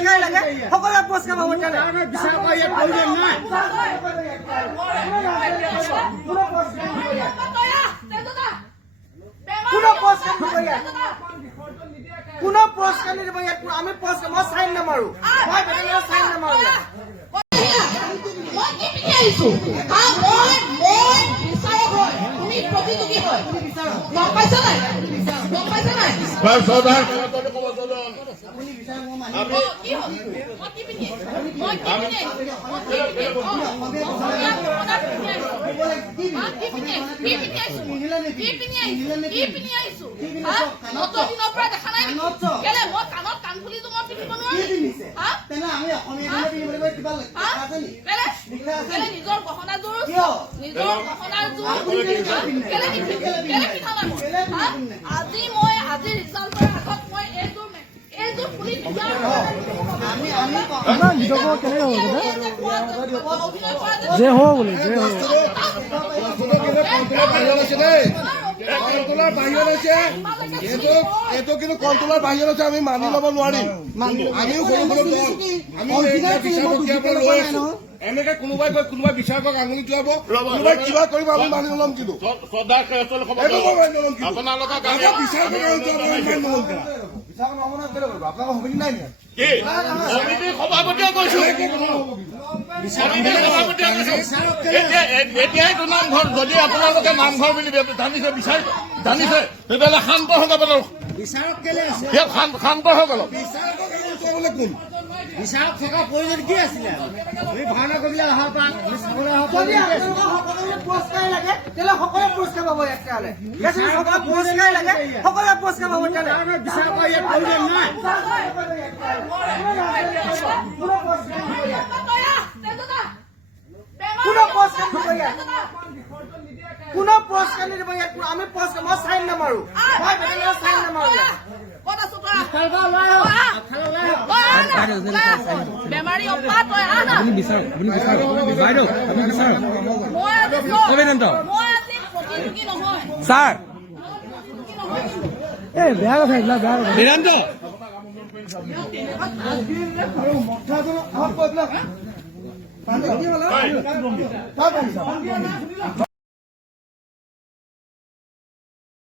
পুৰস্কাৰ লাগে সকলোৱে পুৰস্কাৰ পাব বিচাৰ কৰা ইয়াত প্ৰয়োজন নাই কোনো পুৰস্কাৰ দিব ইয়াত কোনো পুৰস্কাৰ নিদিব ইয়াত আমি পুৰস্কাৰ মই চাইন নামাৰো মই বেলেগৰ চাইন নামাৰো যে হো বলে যে হো কণ্ট্ৰলৰ বাহিৰত আছে এইটো কিন্তু কণ্ট্ৰলৰ বাহিৰত আছে আমি মানি ল'ব নোৱাৰিম আমিও সৰু সৰু আমি লৈ আছো এনেকে কোনোবাই গৈ কোনোবাই বিচাৰকক আঙুলি টোৱাব কোনোবাই কিবা কৰিব আমি মানি নল'ম কিন্তু সভাপতিয়ে কৈছো এতিয়াইতো নামঘৰ যদি আপোনালোকে নামঘৰ বুলি জানিছে জানিছে তেতিয়াহ'লে শান্ত হৈ যাব শান্ত হৈ গ'ল বিচাৰক থকা প্ৰয়োজন কি আছিলে আমি ভাওনা কৰিবলৈ অহাৰ পৰা যদি সকলোৱে পুৰস্কাৰ লাগে তেতিয়াহ'লে সকলোৱে পুৰস্কাৰ পাব ইয়াত তেতিয়াহ'লে সকলোৱে পুৰস্কাৰ লাগে সকলোৱে পুৰস্কাৰ পাব তেতিয়াহ'লে বিচাৰ কৰা ইয়াত প্ৰয়োজন নাই কোনো পুৰস্কাৰ দিব ইয়াত কোনো পুৰস্কাৰ নিদিব ইয়াত আমি পুৰস্কাৰ মই চাইন নামাৰো মই বেলেগৰ চাইন নামাৰো বেমাৰী অপাত আপুনি বিচাৰক বাইদেউ আপুনি বিচাৰক ছাৰ এই বেয়া কথা এইবিলাক বেয়া কথা বীৰেন্দ্ৰ